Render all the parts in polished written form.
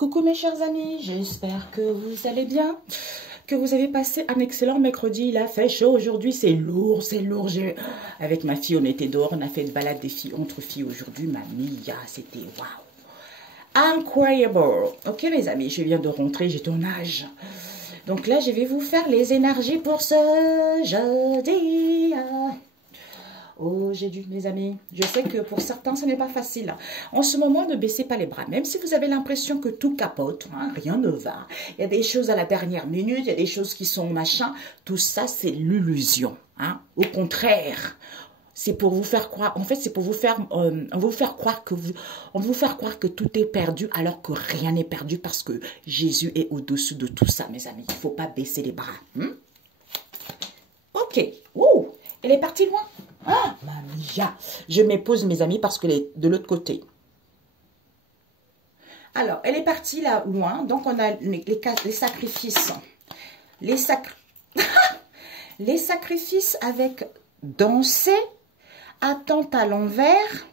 Coucou mes chers amis, j'espère que vous allez bien, que vous avez passé un excellent mercredi. Il a fait chaud aujourd'hui, c'est lourd, c'est lourd. Avec ma fille, on était dehors, on a fait une balade des filles entre filles aujourd'hui. Mamie, c'était waouh, incroyable. Ok mes amis, je viens de rentrer, j'ai ton âge. Donc là, je vais vous faire les énergies pour ce jeudi. Oh, j'ai dû, mes amis. Je sais que pour certains, ce n'est pas facile. En ce moment, ne baissez pas les bras. Même si vous avez l'impression que tout capote, hein, rien ne va. Il y a des choses à la dernière minute, il y a des choses qui sont machin. Tout ça, c'est l'illusion. Hein. Au contraire, c'est pour vous faire croire. En fait, c'est pour vous faire croire que tout est perdu alors que rien n'est perdu parce que Jésus est au-dessus de tout ça, mes amis. Il ne faut pas baisser les bras. Hein. Ok. Ouh, elle est partie loin. Ah, mamia. Je m'épose, mes amis, parce qu'elle est de l'autre côté. Alors, elle est partie là loin. Donc, on a les sacrifices. Les sacrifices avec danser, attente à l'envers.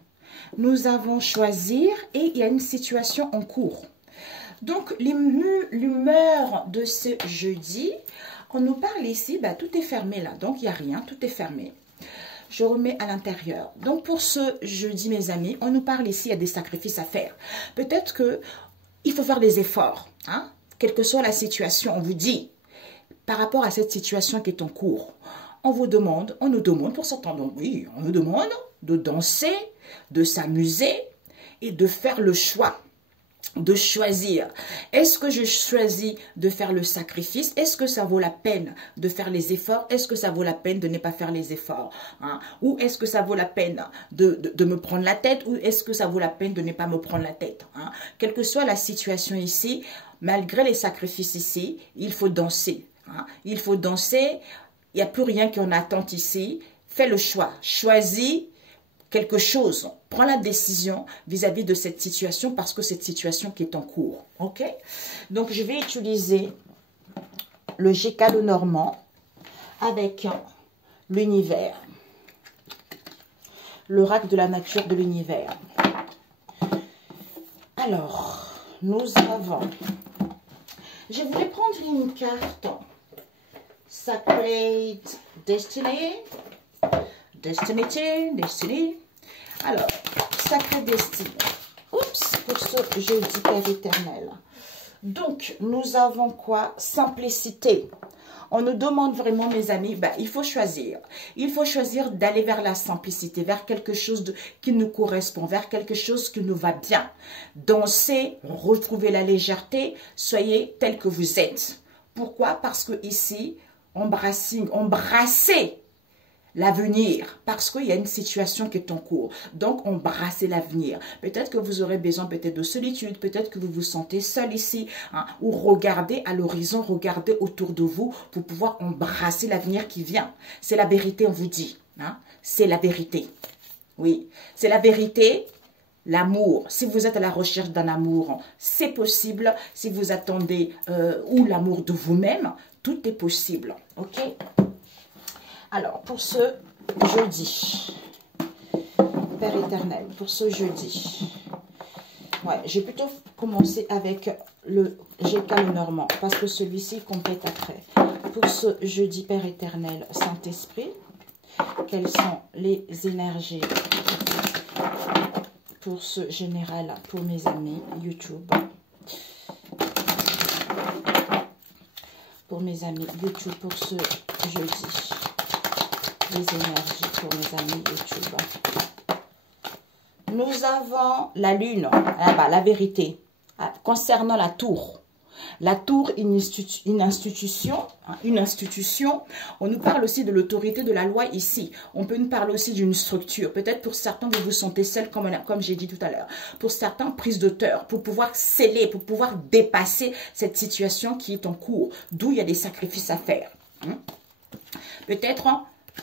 Nous avons choisir et il y a une situation en cours. Donc, l'humeur de ce jeudi, on nous parle ici, bah, tout est fermé là. Donc, il n'y a rien, tout est fermé. Je remets à l'intérieur. Donc, pour ce jeudi, mes amis, on nous parle ici, il y a des sacrifices à faire. Peut-être qu'il faut faire des efforts. Hein? Quelle que soit la situation, on vous dit, par rapport à cette situation qui est en cours, on nous demande, pour certains, donc oui, on nous demande de danser, de s'amuser et de faire le choix. De choisir. Est-ce que je choisis de faire le sacrifice? Est-ce que ça vaut la peine de faire les efforts? Est-ce que ça vaut la peine de ne pas faire les efforts? Hein? Ou est-ce que ça vaut la peine de me prendre la tête? Ou est-ce que ça vaut la peine de ne pas me prendre la tête? Hein? Quelle que soit la situation ici, malgré les sacrifices ici, il faut danser. Hein? Il faut danser. Il n'y a plus rien qui en attente ici. Fais le choix. Choisis quelque chose, prends la décision vis-à-vis de cette situation parce que cette situation qui est en cours. Ok? Donc, je vais utiliser le GK de Normand avec l'univers. L'oracle de la nature de l'univers. Alors, nous avons... Je voulais prendre une carte Sacred Destiny. Destiny. Alors, Sacré Destinée. Oups, pour ce jeudi Père éternel. Donc, nous avons quoi? Simplicité. On nous demande vraiment, mes amis, ben, il faut choisir. Il faut choisir d'aller vers la simplicité, vers quelque chose qui nous correspond, vers quelque chose qui nous va bien. Danser, retrouver la légèreté, soyez tel que vous êtes. Pourquoi? Parce que ici, embrassez l'avenir, parce qu'il y a une situation qui est en cours. Donc, embrassez l'avenir. Peut-être que vous aurez besoin peut-être de solitude, peut-être que vous vous sentez seul ici, hein, ou regardez à l'horizon, regardez autour de vous pour pouvoir embrasser l'avenir qui vient. C'est la vérité, on vous dit. Hein, c'est la vérité. Oui, c'est la vérité. L'amour, si vous êtes à la recherche d'un amour, c'est possible. Si vous attendez ou l'amour de vous-même, tout est possible. Ok? Alors, pour ce jeudi, Père éternel, pour ce jeudi, ouais, j'ai plutôt commencé avec le GK le Normand, parce que celui-ci complète après. Pour ce jeudi, Père éternel, Saint-Esprit, quelles sont les énergies pour ce général, pour mes amis YouTube? Pour mes amis YouTube, pour ce jeudi. Les énergies pour mes amis YouTube. Nous avons la lune, là-bas, la vérité. Concernant la tour. La tour, une institution. On nous parle aussi de l'autorité de la loi ici. On peut nous parler aussi d'une structure. Peut-être pour certains, vous vous sentez seul, comme j'ai dit tout à l'heure. Pour certains, prise d'auteur, pour pouvoir sceller, pour pouvoir dépasser cette situation qui est en cours. D'où il y a des sacrifices à faire. Hein? Peut-être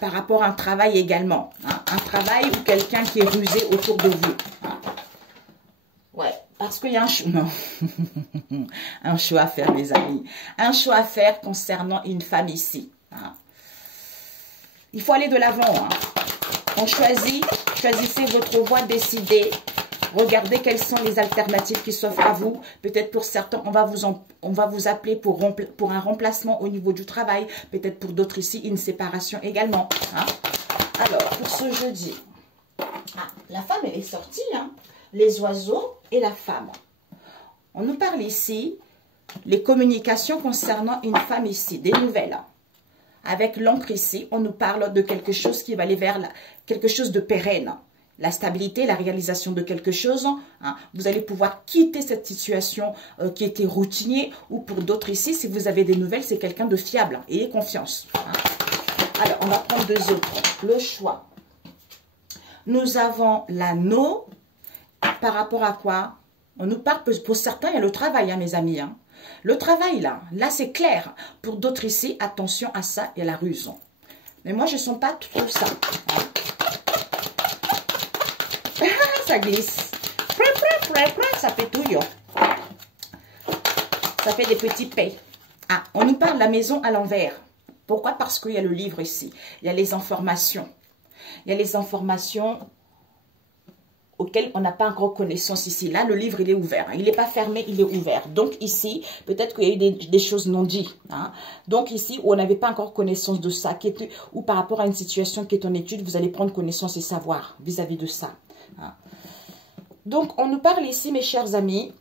par rapport à un travail également. Hein? Un travail ou quelqu'un qui est rusé autour de vous. Hein? Ouais, parce qu'il y a un choix. Non. Un choix à faire, mes amis. Un choix à faire concernant une femme ici. Hein? Il faut aller de l'avant. Hein? On choisit, choisissez votre voie, décidez Regardez quelles sont les alternatives qui s'offrent à vous. Peut-être pour certains, on va vous appeler pour un remplacement au niveau du travail. Peut-être pour d'autres ici, une séparation également. Hein. Alors, pour ce jeudi, la femme, elle est sortie. Hein. Les oiseaux et la femme. On nous parle ici, les communications concernant une femme ici, des nouvelles. Avec l'encre ici, on nous parle de quelque chose qui va aller vers quelque chose de pérenne. La stabilité, la réalisation de quelque chose. Hein. Vous allez pouvoir quitter cette situation qui était routinier. Ou pour d'autres ici, si vous avez des nouvelles, c'est quelqu'un de fiable. Ayez confiance. Hein. Alors, on va prendre deux autres. Le choix. Nous avons l'anneau. Par rapport à quoi? On nous parle, pour certains, il y a le travail, hein, mes amis. Hein. Le travail, là c'est clair. Pour d'autres ici, attention à ça et à la ruse. Mais moi, je ne sens pas tout ça. Ça glisse. Ça fait tout. Ça fait des petits paix. Ah, on nous parle de la maison à l'envers. Pourquoi? Parce qu'il y a le livre ici. Il y a les informations. Il y a les informations auquel on n'a pas encore connaissance ici. Là, le livre, il est ouvert. Il n'est pas fermé, il est ouvert. Donc ici, peut-être qu'il y a eu des choses non dites. Hein. Donc ici, où on n'avait pas encore connaissance de ça, ou par rapport à une situation qui est en étude, vous allez prendre connaissance et savoir vis-à-vis de ça. Hein. Donc, on nous parle ici, mes chers amis,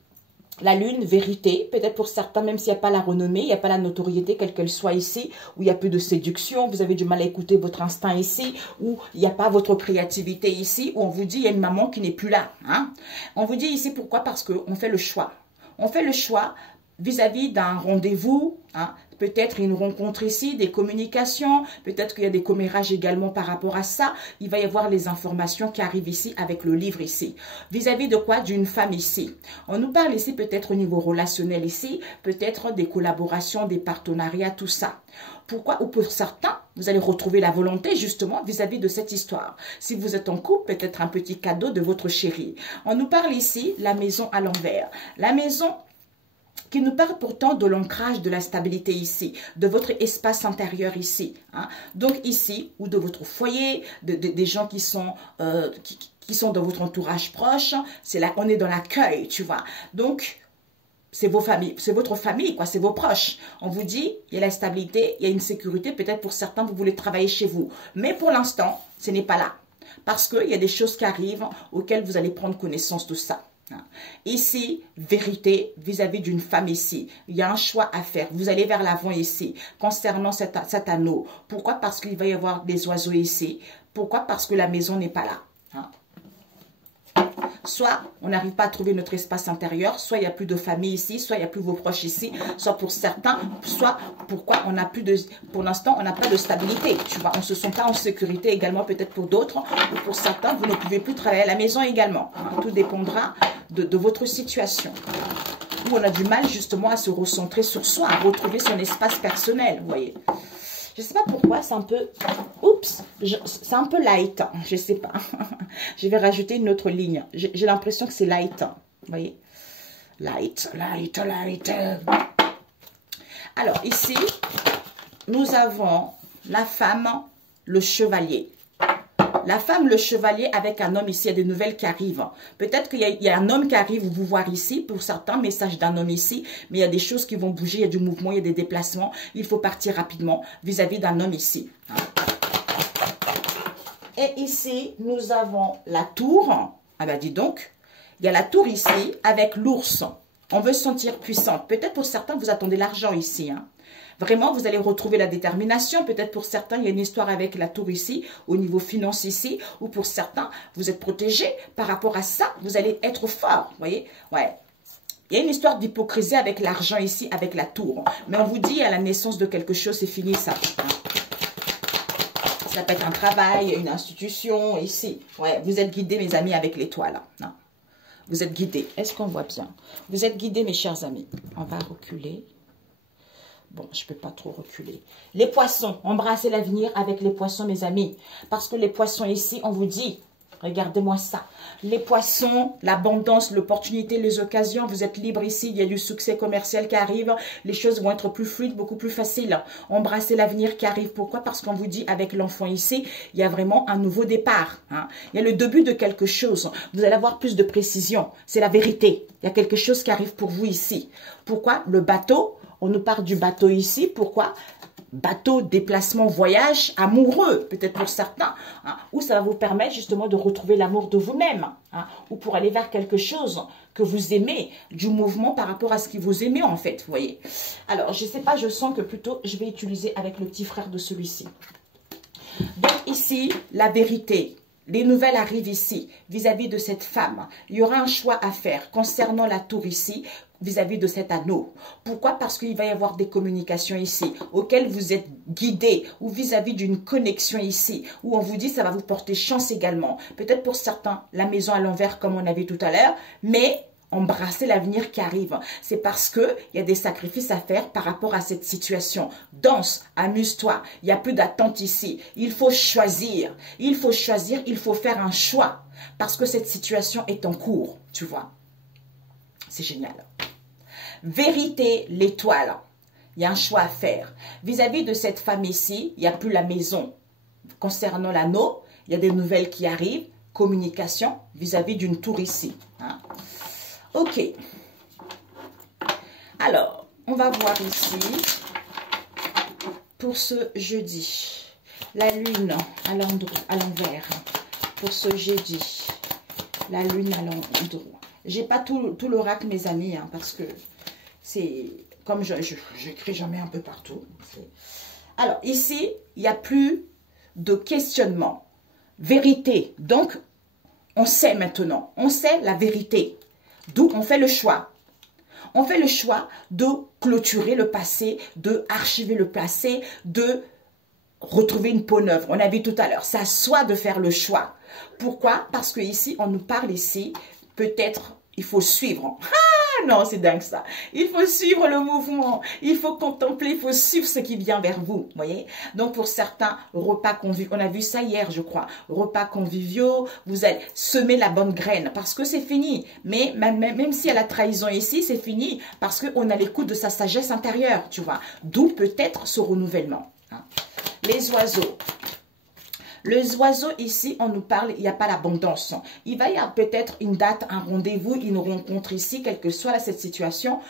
la lune, vérité, peut-être pour certains, même s'il n'y a pas la renommée, il n'y a pas la notoriété, quelle qu'elle soit ici, où il n'y a plus de séduction, vous avez du mal à écouter votre instinct ici, où il n'y a pas votre créativité ici, où on vous dit il y a une maman qui n'est plus là. Hein. On vous dit ici pourquoi? Parce qu'on fait le choix. On fait le choix vis-à-vis d'un rendez-vous, hein, peut-être une rencontre ici, des communications, peut-être qu'il y a des commérages également par rapport à ça. Il va y avoir les informations qui arrivent ici avec le livre ici. Vis-à-vis de quoi? D'une femme ici. On nous parle ici peut-être au niveau relationnel ici, peut-être des collaborations, des partenariats, tout ça. Pourquoi? Ou pour certains, vous allez retrouver la volonté justement vis-à-vis de cette histoire. Si vous êtes en couple, peut-être un petit cadeau de votre chéri. On nous parle ici la maison à l'envers. La maison qui nous parle pourtant de l'ancrage, de la stabilité ici, de votre espace intérieur ici. Hein. Donc ici, ou de votre foyer, des gens qui sont dans votre entourage proche, c'est là qu'on est dans l'accueil, tu vois. Donc, c'est vos familles, c'est votre famille, quoi, c'est vos proches. On vous dit, il y a la stabilité, il y a une sécurité, peut-être pour certains, vous voulez travailler chez vous. Mais pour l'instant, ce n'est pas là. Parce qu'il y a des choses qui arrivent auxquelles vous allez prendre connaissance de ça. Ici, vérité vis-à-vis d'une femme ici. Il y a un choix à faire. Vous allez vers l'avant ici. Concernant cet anneau. Pourquoi? Parce qu'il va y avoir des oiseaux ici. Pourquoi? Parce que la maison n'est pas là. Hein? Soit on n'arrive pas à trouver notre espace intérieur, soit il n'y a plus de famille ici, soit il n'y a plus vos proches ici, soit pour certains, soit pourquoi on n'a plus de, pour l'instant, on n'a pas de stabilité, tu vois, on ne se sent pas en sécurité également, peut-être pour d'autres, ou pour certains, vous ne pouvez plus travailler à la maison également. Hein. Tout dépendra de votre situation. Où on a du mal justement à se recentrer sur soi, à retrouver son espace personnel, vous voyez. Je ne sais pas pourquoi, c'est un peu... Oups, c'est un peu light, je ne sais pas. Je vais rajouter une autre ligne. J'ai l'impression que c'est light, vous voyez. Light. Alors, ici, nous avons la femme, le chevalier. La femme, le chevalier, avec un homme ici, il y a des nouvelles qui arrivent. Peut-être qu'il y a un homme qui arrive vous voir ici, pour certains, message d'un homme ici, mais il y a des choses qui vont bouger, il y a du mouvement, il y a des déplacements. Il faut partir rapidement vis-à-vis d'un homme ici. Et ici, nous avons la tour. Ah ben dis donc, il y a la tour ici avec l'ours. On veut se sentir puissante. Peut-être pour certains, vous attendez l'argent ici, hein. Vraiment, vous allez retrouver la détermination. Peut-être pour certains, il y a une histoire avec la tour ici, au niveau finance ici, ou pour certains, vous êtes protégé. Par rapport à ça, vous allez être fort, vous voyez. Ouais. Il y a une histoire d'hypocrisie avec l'argent ici, avec la tour. Mais on vous dit, à la naissance de quelque chose, c'est fini ça. Ça peut être un travail, une institution, ici. Ouais, vous êtes guidés, mes amis, avec l'étoile. Vous êtes guidés. Est-ce qu'on voit bien? Vous êtes guidés, mes chers amis. On va reculer. Bon, je ne peux pas trop reculer. Les poissons, embrassez l'avenir avec les poissons, mes amis. Parce que les poissons ici, on vous dit, Regardez-moi ça. Les poissons, l'abondance, l'opportunité, les occasions. Vous êtes libre ici. Il y a du succès commercial qui arrive. Les choses vont être plus fluides, beaucoup plus faciles. Embrassez l'avenir qui arrive. Pourquoi? Parce qu'on vous dit avec l'enfant ici, il y a vraiment un nouveau départ. Hein. Il y a le début de quelque chose. Vous allez avoir plus de précision. C'est la vérité. Il y a quelque chose qui arrive pour vous ici. Pourquoi? Le bateau. On nous parle du bateau ici. Pourquoi? Bateau, déplacement, voyage, amoureux, peut-être pour certains, hein, où ça va vous permettre justement de retrouver l'amour de vous-même, hein, ou pour aller vers quelque chose que vous aimez, du mouvement par rapport à ce que vous aimez en fait, vous voyez. Alors, je ne sais pas, je sens que plutôt je vais utiliser avec le petit frère de celui-ci. Donc ici, la vérité. Les nouvelles arrivent ici, vis-à-vis de cette femme. Il y aura un choix à faire concernant la tour ici, vis-à-vis de cet anneau. Pourquoi? Parce qu'il va y avoir des communications ici, auxquelles vous êtes guidés, ou vis-à-vis d'une connexion ici, où on vous dit ça va vous porter chance également. Peut-être pour certains, la maison à l'envers, comme on a vu tout à l'heure, mais embrasser l'avenir qui arrive. C'est parce qu'il y a des sacrifices à faire par rapport à cette situation. Danse, amuse-toi. Il n'y a plus d'attente ici. Il faut choisir. Il faut choisir. Il faut faire un choix. Parce que cette situation est en cours. Tu vois. C'est génial. Vérité, l'étoile. Il y a un choix à faire. Vis-à-vis de cette femme ici, il n'y a plus la maison. Concernant l'anneau, il y a des nouvelles qui arrivent. Communication vis-à-vis d'une tour ici. Hein. Ok. Alors, on va voir ici, pour ce jeudi, la lune à l'envers. Pour ce jeudi, la lune à l'endroit. J'ai pas tout l'oracle, mes amis, hein, parce que c'est comme j'écris jamais un peu partout. Alors, ici, il n'y a plus de questionnement. Vérité. Donc, on sait maintenant. On sait la vérité. D'où on fait le choix. On fait le choix de clôturer le passé, de archiver le passé, de retrouver une peau neuve. On a vu tout à l'heure. C'est à soi de faire le choix. Pourquoi? Parce que ici, on nous parle ici, peut-être, il faut suivre. Ah non, c'est dingue ça. Il faut suivre le mouvement. Il faut contempler, il faut suivre ce qui vient vers vous. Voyez? Donc, pour certains, repas conviviaux, on a vu ça hier, je crois. Repas conviviaux, vous allez semer la bonne graine parce que c'est fini. Mais même s'il y a la trahison ici, c'est fini parce qu'on a l'écoute de sa sagesse intérieure, tu vois. D'où peut-être ce renouvellement. Hein. Les oiseaux. Les oiseaux ici, on nous parle, il n'y a pas l'abondance. Il va y avoir peut-être une date, un rendez-vous, une rencontre ici, quelle que soit cette situation.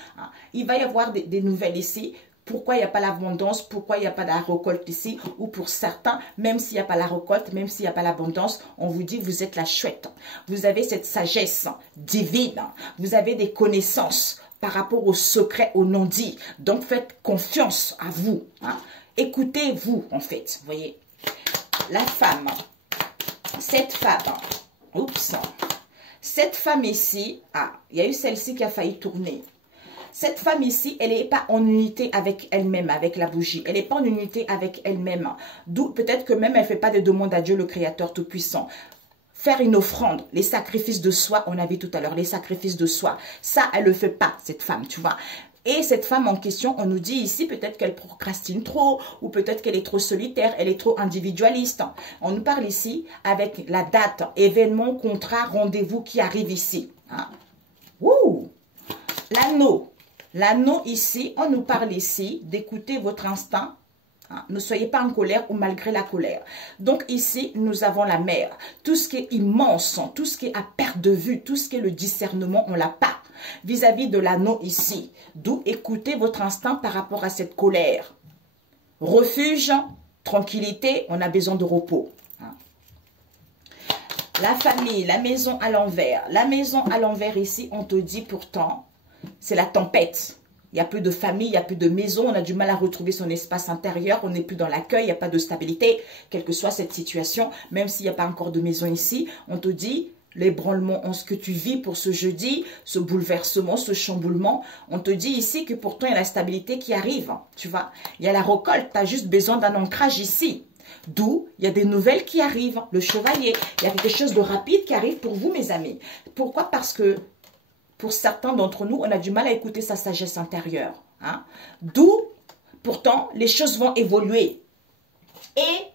Il va y avoir des nouvelles ici. Pourquoi il n'y a pas l'abondance? Pourquoi il n'y a pas la récolte ici? Ou pour certains, même s'il n'y a pas la récolte, même s'il n'y a pas l'abondance, on vous dit vous êtes la chouette. Vous avez cette sagesse divine. Vous avez des connaissances par rapport aux secrets, aux non-dits. Donc faites confiance à vous. Hein. Écoutez-vous en fait, vous voyez. La femme, cette femme, oups, cette femme ici, il y a eu celle-ci qui a failli tourner. Cette femme ici, elle n'est pas en unité avec elle-même, avec la bougie. Elle n'est pas en unité avec elle-même. D'où peut-être que même elle ne fait pas de demande à Dieu, le Créateur Tout-Puissant. Faire une offrande, les sacrifices de soi, on a vu tout à l'heure, les sacrifices de soi. Ça, elle ne le fait pas, cette femme, tu vois. Et cette femme en question, on nous dit ici peut-être qu'elle procrastine trop ou peut-être qu'elle est trop solitaire, elle est trop individualiste. On nous parle ici avec la date, événement, contrat, rendez-vous qui arrive ici. Hein. Ouh! L'anneau. L'anneau ici, on nous parle ici d'écouter votre instinct. Hein. Ne soyez pas en colère ou malgré la colère. Donc ici, nous avons la mer. Tout ce qui est immense, tout ce qui est à perte de vue, tout ce qui est le discernement, on l'a pas. Vis-à-vis de l'anneau ici. D'où écoutez votre instinct par rapport à cette colère. Refuge, tranquillité, on a besoin de repos. Hein. La famille, la maison à l'envers. La maison à l'envers ici, on te dit pourtant, c'est la tempête. Il n'y a plus de famille, il n'y a plus de maison, on a du mal à retrouver son espace intérieur, on n'est plus dans l'accueil, il n'y a pas de stabilité, quelle que soit cette situation, même s'il n'y a pas encore de maison ici, on te dit, l'ébranlement en ce que tu vis pour ce jeudi, ce bouleversement, ce chamboulement, on te dit ici que pourtant il y a la stabilité qui arrive, tu vois, il y a la récolte, tu as juste besoin d'un ancrage ici. D'où il y a des nouvelles qui arrivent, le chevalier, il y a quelque chose de rapide qui arrive pour vous mes amis. Pourquoi? Parce que pour certains d'entre nous, on a du mal à écouter sa sagesse intérieure. Hein? D'où, pourtant, les choses vont évoluer. Et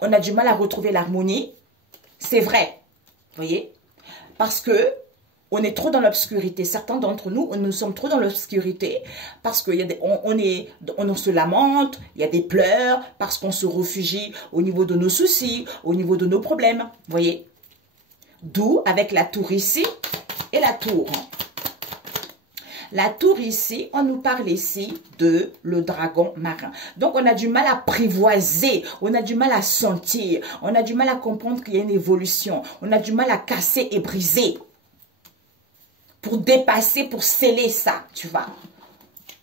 on a du mal à retrouver l'harmonie. C'est vrai. voyez? Parce que on est trop dans l'obscurité. Certains d'entre nous, nous sommes trop dans l'obscurité parce qu'on on se lamente, il y a des pleurs, parce qu'on se réfugie au niveau de nos soucis, au niveau de nos problèmes. Voyez? D'où, avec la tour ici et la tour. La tour ici, on nous parle ici de le dragon marin. Donc, on a du mal à apprivoiser, on a du mal à sentir, on a du mal à comprendre qu'il y a une évolution, on a du mal à casser et briser. Pour dépasser, pour sceller ça, tu vois.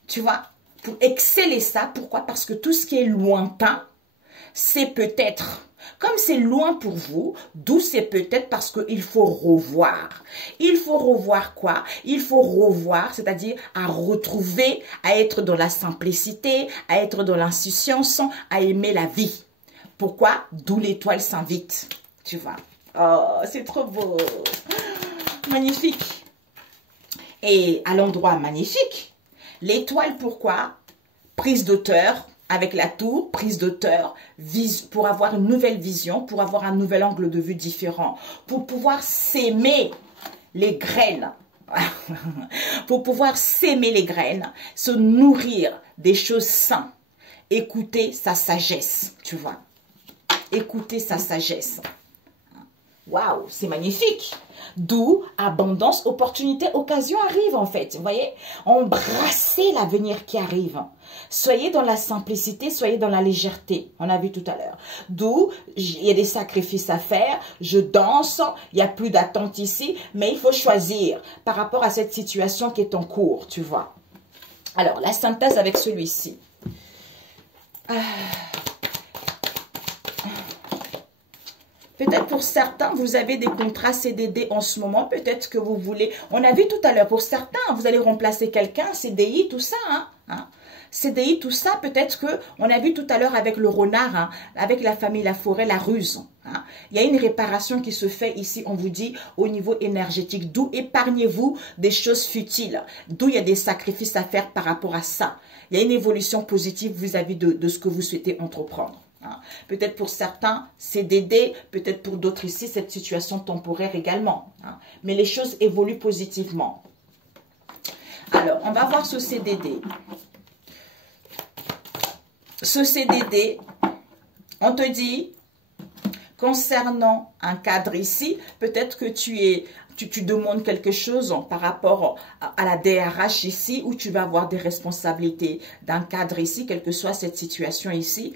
Tu vois, pour exceller ça. Pourquoi? Parce que tout ce qui est lointain, c'est peut-être, comme c'est loin pour vous, d'où c'est peut-être parce qu'il faut revoir. Il faut revoir quoi? Il faut revoir, c'est-à-dire à retrouver, à être dans la simplicité, à être dans l'insouciance, à aimer la vie. Pourquoi? D'où l'étoile s'invite, tu vois. Oh, c'est trop beau. Magnifique. Et à l'endroit magnifique, l'étoile, pourquoi? Prise d'auteur avec la tour, prise d'auteur, pour avoir une nouvelle vision, pour avoir un nouvel angle de vue différent, pour pouvoir s'aimer les graines, pour pouvoir s'aimer les graines, se nourrir des choses saines, écouter sa sagesse, tu vois, écouter sa sagesse. Waouh, c'est magnifique. D'où abondance, opportunité, occasion arrive en fait. Vous voyez, embrassez l'avenir qui arrive. Soyez dans la simplicité, soyez dans la légèreté. On a vu tout à l'heure. D'où il y a des sacrifices à faire. Je danse, il n'y a plus d'attente ici, mais il faut choisir par rapport à cette situation qui est en cours, tu vois. Alors, la synthèse avec celui-ci. Peut-être pour certains, vous avez des contrats CDD en ce moment. Peut-être que vous voulez... On a vu tout à l'heure, pour certains, vous allez remplacer quelqu'un, CDI, tout ça. CDI, tout ça, peut-être que... On a vu tout à l'heure avec le renard, avec la famille, la forêt, la ruse. Il y a une réparation qui se fait ici, on vous dit, au niveau énergétique. D'où épargnez-vous des choses futiles. D'où il y a des sacrifices à faire par rapport à ça. Il y a une évolution positive vis-à-vis de ce que vous souhaitez entreprendre. Peut-être pour certains, CDD, peut-être pour d'autres ici, cette situation temporaire également. Mais les choses évoluent positivement. Alors, on va voir ce CDD. Ce CDD, on te dit, concernant un cadre ici, peut-être que tu demandes quelque chose par rapport à la DRH ici, où tu vas avoir des responsabilités d'un cadre ici, quelle que soit cette situation ici,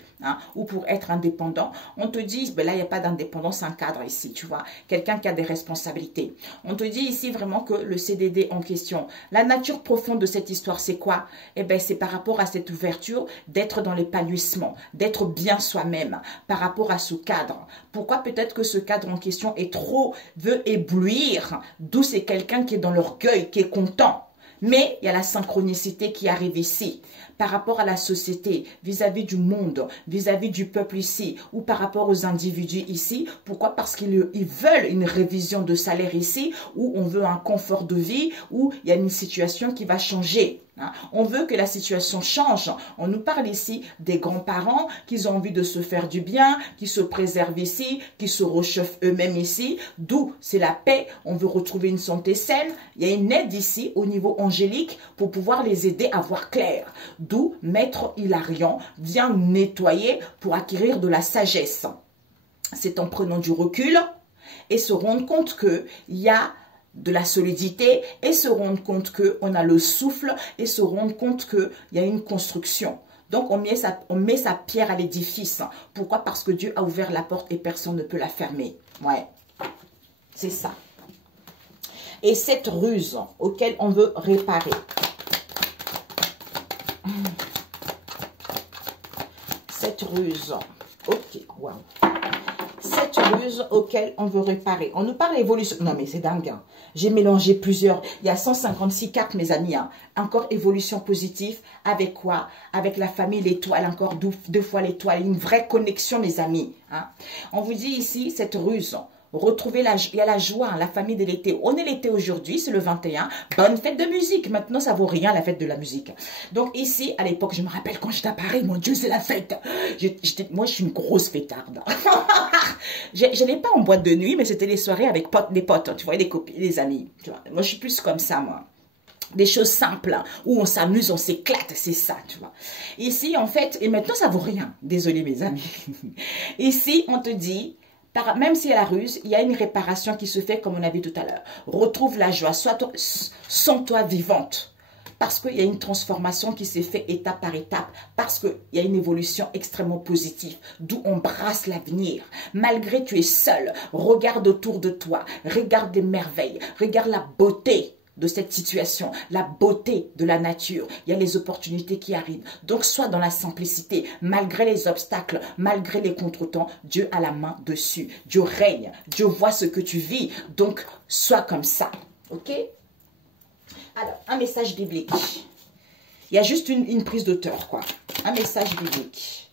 ou pour être indépendant. On te dit, ben là, il n'y a pas d'indépendance, un cadre ici, tu vois, quelqu'un qui a des responsabilités. On te dit ici vraiment que le CDD en question, la nature profonde de cette histoire, c'est quoi? Eh bien, c'est par rapport à cette ouverture d'être dans l'épanouissement, d'être bien soi-même par rapport à ce cadre. Pourquoi peut-être que ce cadre en question veut éblouir, d'où c'est quelqu'un qui est dans l'orgueil, qui est content. Mais il y a la synchronicité qui arrive ici, par rapport à la société, vis-à-vis du monde, vis-à-vis du peuple ici, ou par rapport aux individus ici. Pourquoi? Parce qu'ils veulent une révision de salaire ici, où on veut un confort de vie, où il y a une situation qui va changer. On veut que la situation change. On nous parle ici des grands-parents qui ont envie de se faire du bien, qui se préservent ici, qui se réchauffent eux-mêmes ici. D'où c'est la paix. On veut retrouver une santé saine. Il y a une aide ici au niveau angélique pour pouvoir les aider à voir clair. D'où Maître Hilarion vient nettoyer pour acquérir de la sagesse. C'est en prenant du recul et se rendre compte qu'il y a de la solidité et se rendre compte qu'on a le souffle et se rendre compte qu'il y a une construction. Donc, on met sa pierre à l'édifice. Pourquoi? Parce que Dieu a ouvert la porte et personne ne peut la fermer. Ouais, c'est ça. Et cette ruse auquel on veut réparer. Cette ruse. Ok, wow. Cette ruse auquel on veut réparer. On nous parle d'évolution. Non, mais c'est dingue. J'ai mélangé plusieurs. Il y a 156 cartes, mes amis. Encore évolution positive. Avec quoi? Avec la famille, l'étoile. Encore deux fois l'étoile. Une vraie connexion, mes amis. On vous dit ici, cette ruse. Retrouver il y a la joie, la famille de l'été. On est l'été aujourd'hui, c'est le 21. Bonne fête de musique. Maintenant, ça vaut rien, la fête de la musique. Donc ici, à l'époque, je me rappelle quand j'étais à Paris, mon Dieu, c'est la fête. Moi, je suis une grosse fêtarde. Je n'allais pas en boîte de nuit, mais c'était les soirées avec des potes, tu vois, des copines, des amis. Tu vois. Moi, je suis plus comme ça, moi. Des choses simples, où on s'amuse, on s'éclate, c'est ça, tu vois. Ici, en fait, et maintenant, ça vaut rien. Désolé, mes amis. Ici, on te dit... Même s'il y a la ruse, il y a une réparation qui se fait comme on a vu tout à l'heure. Retrouve la joie, sens-toi vivante. Parce qu'il y a une transformation qui s'est faite étape par étape. Parce qu'il y a une évolution extrêmement positive. D'où on brasse l'avenir. Malgré tu es seul, regarde autour de toi. Regarde les merveilles. Regarde la beauté de cette situation, la beauté de la nature. Il y a les opportunités qui arrivent. Donc, sois dans la simplicité. Malgré les obstacles, malgré les contretemps, Dieu a la main dessus. Dieu règne. Dieu voit ce que tu vis. Donc, sois comme ça. OK? Alors, un message biblique. Il y a juste une prise d'auteur, quoi. Un message biblique.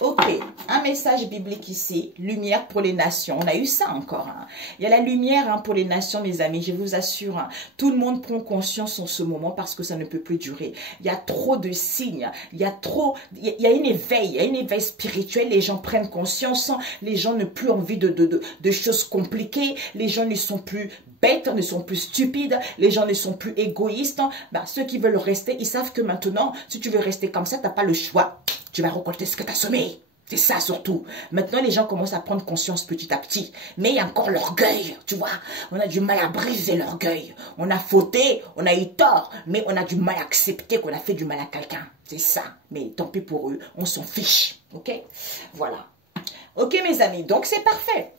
Ok, un message biblique ici, lumière pour les nations. On a eu ça encore. Hein. Il y a la lumière pour les nations, mes amis, je vous assure. Hein. Tout le monde prend conscience en ce moment parce que ça ne peut plus durer. Il y a trop de signes, il y a un éveil spirituel. Les gens prennent conscience, les gens n'ont plus envie de choses compliquées, les gens ne sont plus bêtes, ne sont plus stupides, les gens ne sont plus égoïstes. Ben, ceux qui veulent rester, ils savent que maintenant, si tu veux rester comme ça, tu n'as pas le choix. Tu vas récolter ce que tu as semé. C'est ça surtout. Maintenant, les gens commencent à prendre conscience petit à petit. Mais il y a encore l'orgueil, tu vois. On a du mal à briser l'orgueil. On a fauté, on a eu tort, mais on a du mal à accepter qu'on a fait du mal à quelqu'un. C'est ça. Mais tant pis pour eux, on s'en fiche. Ok? Voilà. Ok, mes amis, donc c'est parfait.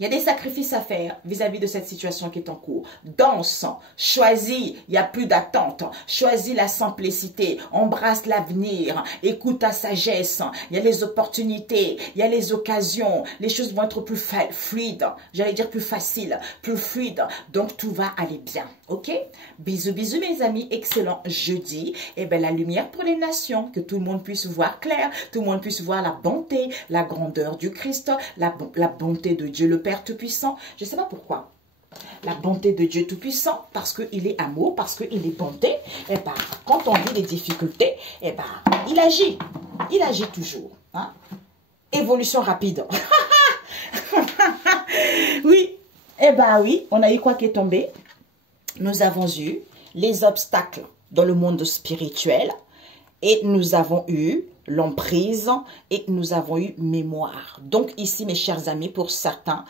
Il y a des sacrifices à faire vis-à-vis de cette situation qui est en cours. Danse, choisis, il n'y a plus d'attente. Choisis la simplicité, embrasse l'avenir, écoute ta sagesse. Il y a les opportunités, il y a les occasions. Les choses vont être plus fluides, j'allais dire plus faciles, plus fluides. Donc tout va aller bien, ok? Bisous, bisous mes amis, excellent jeudi. Et bien la lumière pour les nations, que tout le monde puisse voir clair, tout le monde puisse voir la bonté, la grandeur du Christ, la bonté de Dieu le Père Tout-Puissant. Je ne sais pas pourquoi. La bonté de Dieu Tout-Puissant, parce qu'il est amour, parce qu'il est bonté. Et ben, quand on vit des difficultés, et ben, il agit. Il agit toujours. Hein? Évolution rapide. Oui. Eh ben oui, on a eu quoi qui est tombé? Nous avons eu les obstacles dans le monde spirituel et nous avons eu l'emprise et nous avons eu mémoire. Donc ici, mes chers amis, pour certains,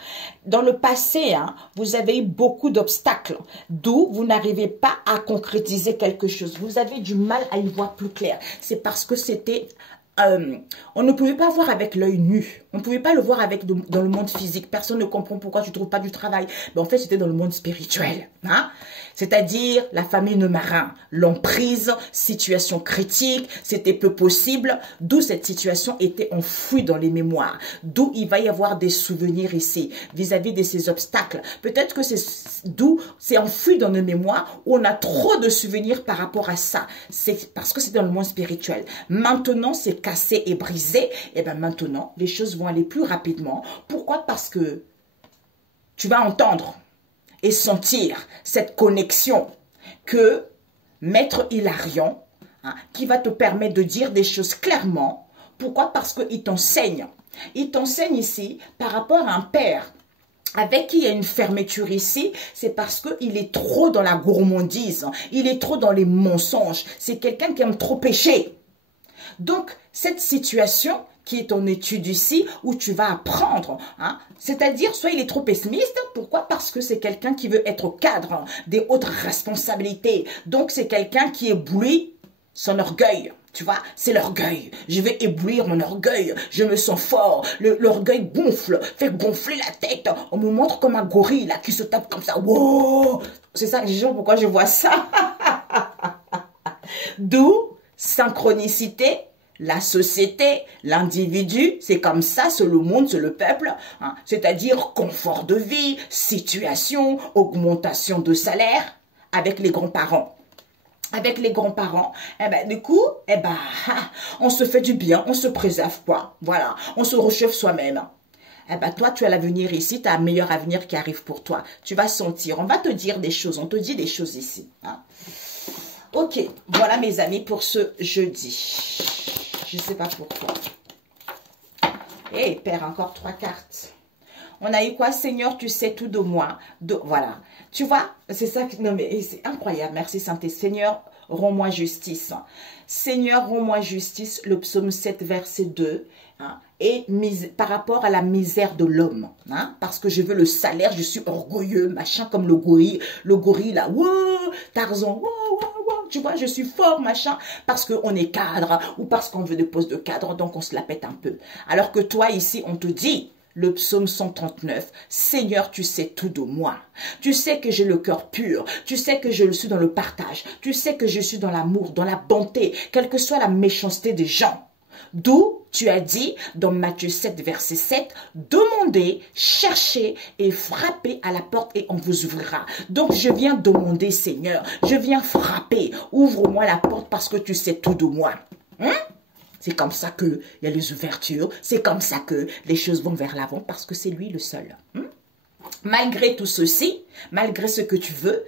dans le passé, vous avez eu beaucoup d'obstacles, d'où vous n'arrivez pas à concrétiser quelque chose. Vous avez du mal à y voir plus clair. C'est parce que c'était... on ne pouvait pas voir avec l'œil nu. On ne pouvait pas le voir dans le monde physique. Personne ne comprend pourquoi tu ne trouves pas du travail. Mais en fait, c'était dans le monde spirituel. Hein? C'est-à-dire la famine marin, l'emprise, situation critique, c'était peu possible. D'où cette situation était enfouie dans les mémoires. D'où il va y avoir des souvenirs ici, vis-à-vis de ces obstacles. Peut-être que c'est enfoui dans nos mémoires où on a trop de souvenirs par rapport à ça. C'est parce que c'est dans le monde spirituel. Maintenant, c'est cassé et brisé. Et bien maintenant, les choses vont aller plus rapidement. Pourquoi? Parce que tu vas entendre et sentir cette connexion que Maître Hilarion, qui va te permettre de dire des choses clairement. Pourquoi? Parce qu'il t'enseigne. Il t'enseigne ici par rapport à un père avec qui il y a une fermeture ici, c'est parce qu'il est trop dans la gourmandise, il est trop dans les mensonges. C'est quelqu'un qui aime trop pécher. Donc, cette situation qui est en étude ici, où tu vas apprendre. C'est-à-dire, soit il est trop pessimiste. Pourquoi? Parce que c'est quelqu'un qui veut être cadre des hautes responsabilités. Donc, c'est quelqu'un qui éblouit son orgueil. Tu vois, c'est l'orgueil. Je vais éblouir mon orgueil. Je me sens fort. L'orgueil gonfle, fait gonfler la tête. On me montre comme un gorille là, qui se tape comme ça. Wow! C'est ça, je sais pas pourquoi je vois ça. D'où synchronicité. La société, l'individu, c'est comme ça, c'est le monde, c'est le peuple. C'est-à-dire confort de vie, situation, augmentation de salaire avec les grands-parents. Avec les grands-parents, du coup, on se fait du bien, on se préserve quoi. Voilà, on se réchauffe soi-même. eh ben toi, tu as l'avenir ici, tu as un meilleur avenir qui arrive pour toi. Tu vas sentir, on va te dire des choses, on te dit des choses ici. Hein. Ok, voilà mes amis pour ce jeudi. Je ne sais pas pourquoi. Et père, encore 3 cartes. On a eu quoi? Seigneur, tu sais tout de moi. Voilà. Tu vois, c'est ça. Non, mais c'est incroyable. Merci, Saint-Esprit. Seigneur, rends-moi justice. Seigneur, rends-moi justice. Le psaume 7, verset 2. Hein, et par rapport à la misère de l'homme. Hein, parce que je veux le salaire, je suis orgueilleux, machin, comme le gorille là. Wow, Tarzan. Wow, wow, wow. Tu vois, je suis fort, machin, parce qu'on est cadre ou parce qu'on veut des postes de cadre, donc on se la pète un peu. Alors que toi, ici, on te dit... Le psaume 139, Seigneur, tu sais tout de moi. Tu sais que j'ai le cœur pur. Tu sais que je suis dans le partage. Tu sais que je suis dans l'amour, dans la bonté, quelle que soit la méchanceté des gens. D'où tu as dit dans Matthieu 7, verset 7, demandez, cherchez et frappez à la porte et on vous ouvrira. Donc je viens demander, Seigneur, je viens frapper. Ouvre-moi la porte parce que tu sais tout de moi. Hein? C'est comme ça qu'il y a les ouvertures, c'est comme ça que les choses vont vers l'avant parce que c'est lui le seul. Malgré tout ceci, malgré ce que tu veux,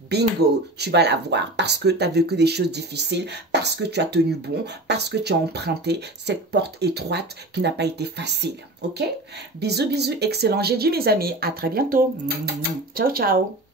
bingo, tu vas l'avoir parce que tu as vécu des choses difficiles, parce que tu as tenu bon, parce que tu as emprunté cette porte étroite qui n'a pas été facile. Ok? Bisous, bisous, excellent jeudi mes amis. À très bientôt. Ciao, ciao.